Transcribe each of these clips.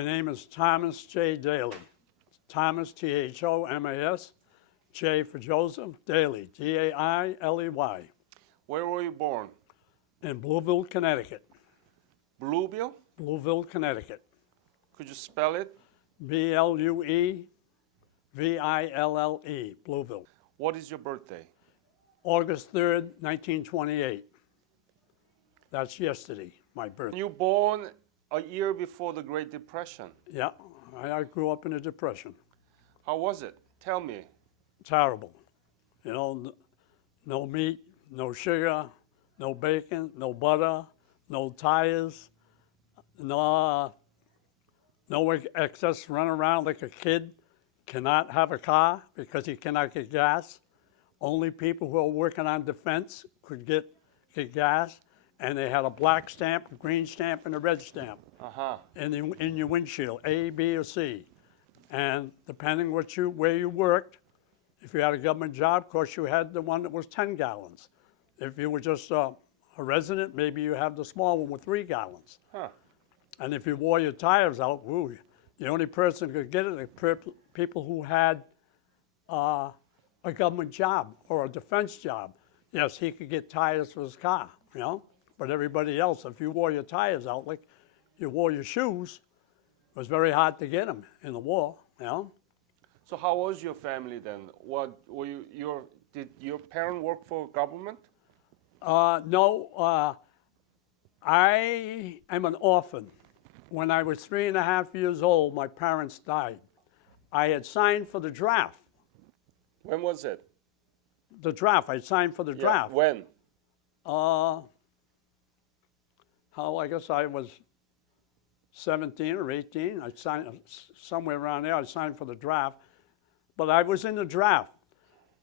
My name is Thomas J. Dailey. Thomas, Thomas, J for Joseph, Dailey, Dailey. Where were you born? In Blueville, Connecticut. Blueville? Blueville, Connecticut. Could you spell it? Blueville, Blueville. What is your birthday? August 3rd, 1928. That's yesterday, my birthday. You born a year before the Great Depression. Yeah, I grew up in a depression. How was it? Tell me. Terrible. You know, no meat, no sugar, no bacon, no butter, no tires, no excess run around like a kid. Cannot have a car because he cannot get gas. Only people who are working on defense could get gas, and they had a black stamp, a green stamp, and a red stamp in your windshield, A, B, or C. And depending where you worked, if you had a government job, of course, you had the one that was 10 gallons. If you were just a resident, maybe you have the small one with 3 gallons. Huh. And if you wore your tires out, ooh, the only person who could get it are people who had a government job or a defense job. Yes, he could get tires for his car, you know? But everybody else, if you wore your tires out like you wore your shoes, it was very hard to get them in the war, you know? So how was your family then? Did your parents work for government? No, I am an orphan. When I was 3.5 years old, my parents died. I had signed for the draft. When was it? The draft, I signed for the draft. When? I guess I was 17 or 18. I signed somewhere around there. I signed for the draft. But I was in the draft.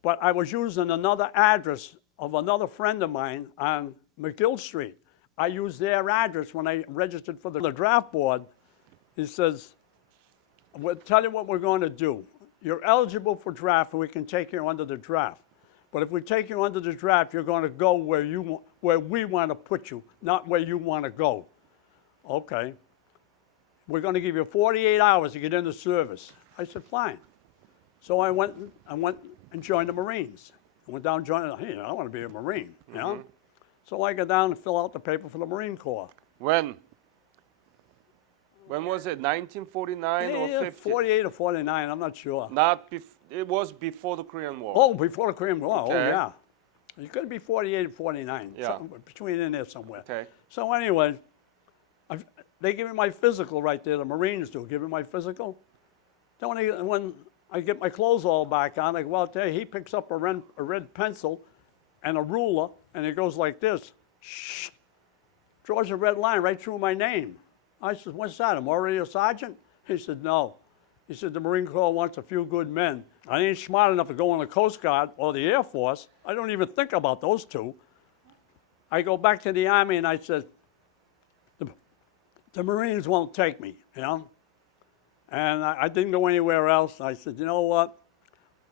But I was using another address of another friend of mine on McGill Street. I used their address when I registered for the draft board. He says, "We'll tell you what we're going to do. You're eligible for draft, and we can take you under the draft. But if we take you under the draft, you're going to go where we want to put you, not where you want to go." Okay. "We're going to give you 48 hours to get into service." I said, "Fine." So I went and joined the Marines. I went down and joined, hey, I want to be a Marine, you know? So I got down and fill out the paper for the Marine Corps. When? When was it? 1949 or 50? 48 or 49, I'm not sure. It was before the Korean War. Oh, before the Korean War, Okay. Oh yeah. You could be 48 or 49, Yeah. between in there somewhere. Okay. So anyway, they give me my physical right there, the Marines do, give me my physical. Then when I get my clothes all back on, I go out there, he picks up a red pencil and a ruler, and it goes like this. Shh. Draws a red line right through my name. I said, "What's that, I'm already a sergeant?" He said, "No." He said, "The Marine Corps wants a few good men. I ain't smart enough to go in the Coast Guard or the Air Force. I don't even think about those two." I go back to the Army and I said, the Marines won't take me, you know? And I didn't go anywhere else. I said, "You know what?"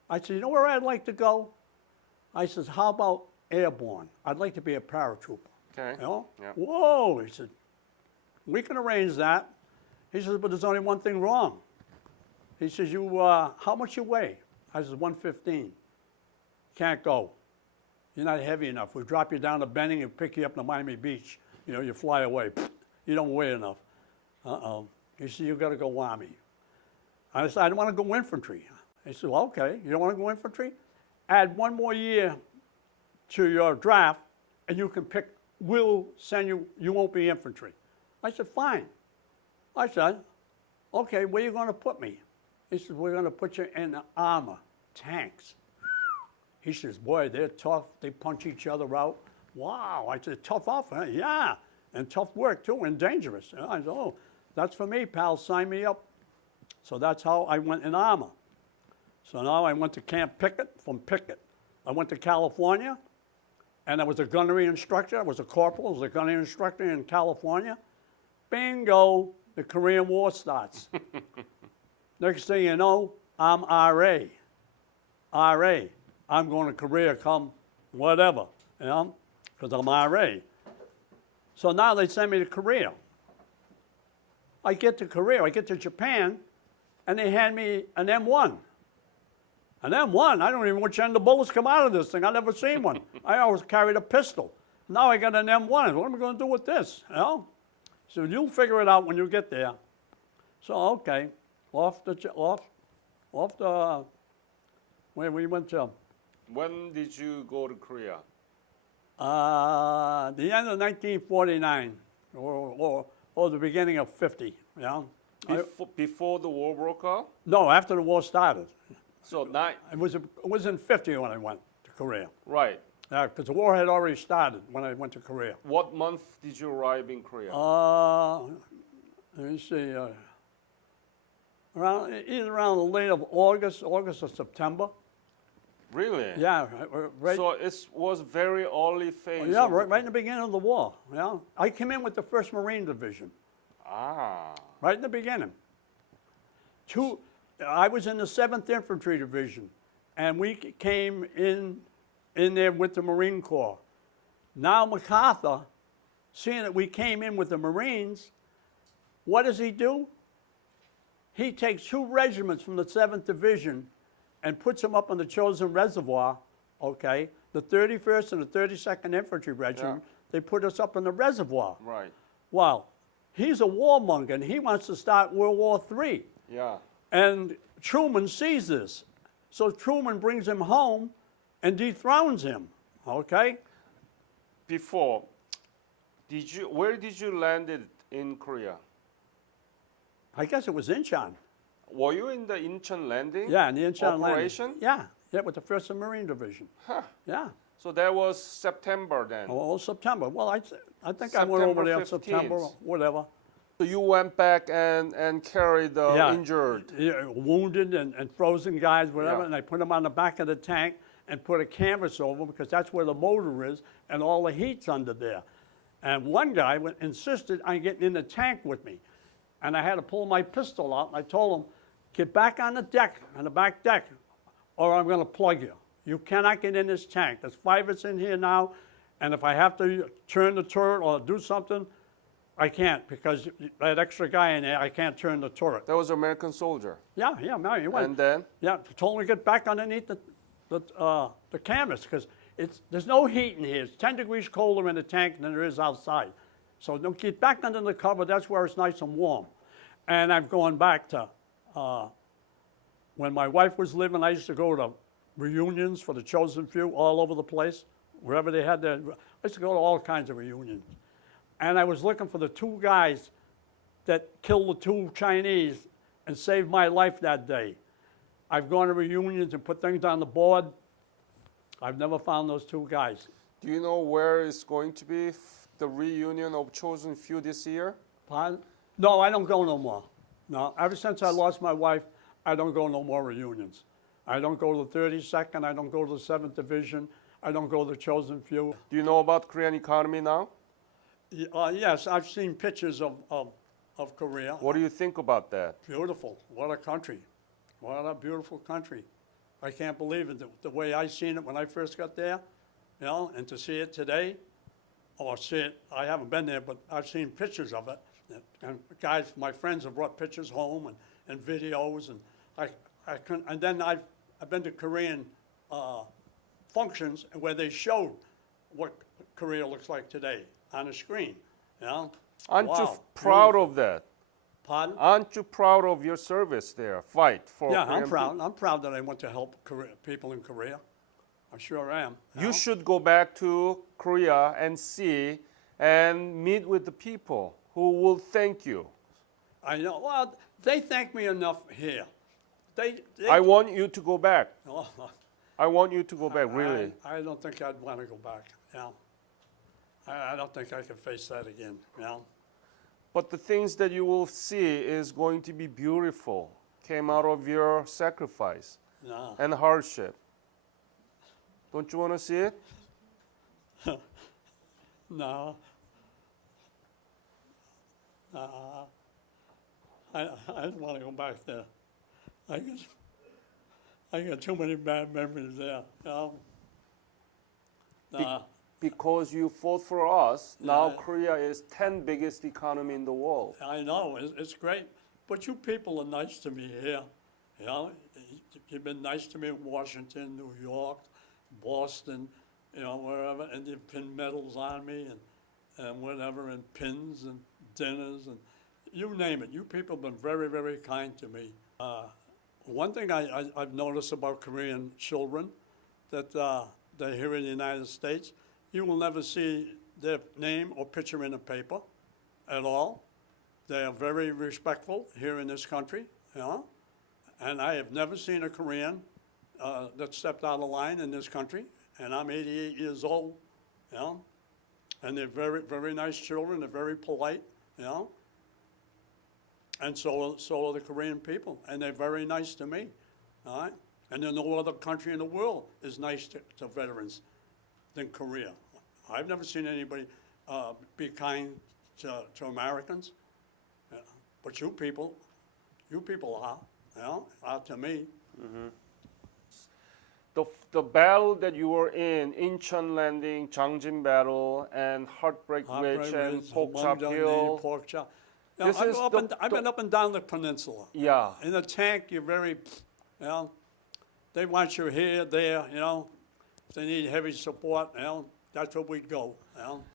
I said, "You know where I'd like to go?" I said, "How about airborne? I'd like to be a paratrooper." Okay. You know? Yeah. Whoa, he said, "We can arrange that." He says, "But there's only one thing wrong." He says, "How much you weigh?" I said, 115. "Can't go. You're not heavy enough. We drop you down to Benning and pick you up to Miami Beach. You know, you fly away. You don't weigh enough." He said, "You got to go Army." I said, "I don't want to go infantry." He said, "Well, okay, you don't want to go infantry? Add 1 more year to your draft, and you can pick, we'll send you, you won't be infantry." I said, "Fine." I said, "Okay, where are you going to put me?" He said, "We're going to put you in armor, tanks." He says, "Boy, they're tough. They punch each other out." Wow. I said, "Tough off, huh?" "Yeah, and tough work too, and dangerous." And I said, "Oh, that's for me, pal. Sign me up." So that's how I went in armor. So now I went to Camp Pickett. From Pickett, I went to California, and I was a gunnery instructor. I was a corporal. I was a gunnery instructor in California. Bingo, the Korean War starts. Next thing you know, I'm RA. RA. I'm going to Korea come whatever, you know, because I'm RA. So now they send me to Korea. I get to Korea, I get to Japan, and they hand me an M1. An M1, I don't even know which end the bullets come out of this thing. I've never seen one. I always carried a pistol. Now I got an M1. What am I going to do with this? You know? So you'll figure it out when you get there. So okay, off the where we went to. When did you go to Korea? The end of 1949, or the beginning of 50. You know? Before the war broke out? No, after the war started. So It was in 50 when I went to Korea. right. Yeah, because the war had already started when I went to Korea. What month did you arrive in Korea? Let me see. Either around the late of August or September. Really? Yeah, right. So it was very early phase. Yeah, of right in the beginning of the war. Yeah, I came in with the 1st Marine Division. Ah. Right in the beginning. I was in the 7th Infantry Division, and we came in there with the Marine Corps. Now MacArthur, seeing that we came in with the Marines, what does he do? He takes 2 regiments from the 7th Division and puts them up on the Chosin Reservoir, okay? The 31st and the 32nd Infantry Regiment, Yeah. they put us up on the reservoir. Right. Well, he's a warmonger, and he wants to start World War III. Yeah. And Truman sees this. So Truman brings him home and dethrones him, okay? Before, where did you landed in Korea? I guess it was Incheon. Were you in the Incheon landing? Yeah, in the Incheon operation? landing. Yeah, with the 1st Marine Division. Huh. Yeah. So that was September then. Oh, September. Well, I think I went over there in September, 15th. whatever. So you went back and carried the Yeah. injured. Yeah, wounded and frozen guys, whatever, Yeah. and I put them on the back of the tank and put a canvas over them because that's where the motor is and all the heat's under there. And one guy insisted on getting in the tank with me. And I had to pull my pistol out, and I told him, get back on the deck, on the back deck, or I'm going to plug you. You cannot get in this tank. There's 5 of us in here now, and if I have to turn the turret or do something, I can't because that extra guy in there, I can't turn the turret. That was an American soldier. Yeah, no, you went. And then? Yeah, told him to get back underneath the canvas because there's no heat in here. It's 10 degrees colder in the tank than there is outside. So don't get back under the cover. That's where it's nice and warm. And I've gone back to when my wife was living. I used to go to reunions for the chosen few all over the place, wherever they had their. I used to go to all kinds of reunions. And I was looking for the 2 guys that killed the 2 Chinese and saved my life that day. I've gone to reunions and put things on the board. I've never found those 2 guys. Do you know where is going to be the reunion of chosen few this year? Pardon? No, I don't go no more. No, ever since I lost my wife, I don't go no more reunions. I don't go to the 32nd. I don't go to the 7th Division. I don't go to the chosen few. Do you know about Korean economy now? Yes, I've seen pictures of Korea. What do you think about that? Beautiful. What a country. What a beautiful country. I can't believe it, the way I seen it when I first got there, you know, and to see it today, or see it, I haven't been there, but I've seen pictures of it. And guys, my friends have brought pictures home and videos, and I couldn't, and then I've been to Korean functions where they showed what Korea looks like today on a screen, you know. Aren't you Wow, proud beautiful. of that? Pardon? Aren't you proud of your service there, fight for Yeah, Korean I'm proud. I'm proud that I went to help people in Korea. I sure am. You should go back to Korea and see and meet with the people who will thank you. I know. Well, they thank me enough here. I want you to go back. Oh, I want you to go back, really. I don't think I'd want to go back. Yeah. I don't think I could face that again. You know. But the things that you will see is going to be beautiful, came out of your sacrifice No. and hardship. Don't you want to see it? No. I don't want to go back there. I got too many bad memories there. You know? because you fought for us, now Yeah. Korea is 10th biggest economy in the world. I know, it's great. But you people are nice to me here. You know, you've been nice to me in Washington, New York, Boston, you know, wherever, and you've pinned medals on me and whatever, and pins and dinners and you name it. You people have been very, very kind to me. One thing I've noticed about Korean children that they're here in the United States, you will never see their name or picture in the paper at all. They are very respectful here in this country, you know. And I have never seen a Korean that stepped out of line in this country. And I'm 88 years old, you know. And they're very, very nice children. They're very polite, you know. And so are the Korean people, and they're very nice to me, all right? And then no other country in the world is nice to veterans than Korea. I've never seen anybody be kind to Americans, but you people are, you know, are to me. The battle that you were in, Incheon Landing, Changjin Battle, and Heartbreak Ridge and Pork Chop Hill. Pork chop. Now, This is I've been up and down the peninsula. Yeah. In the tank, you're very, you know, they want you here, there, you know. If they need heavy support, you know, that's where we'd go, you know.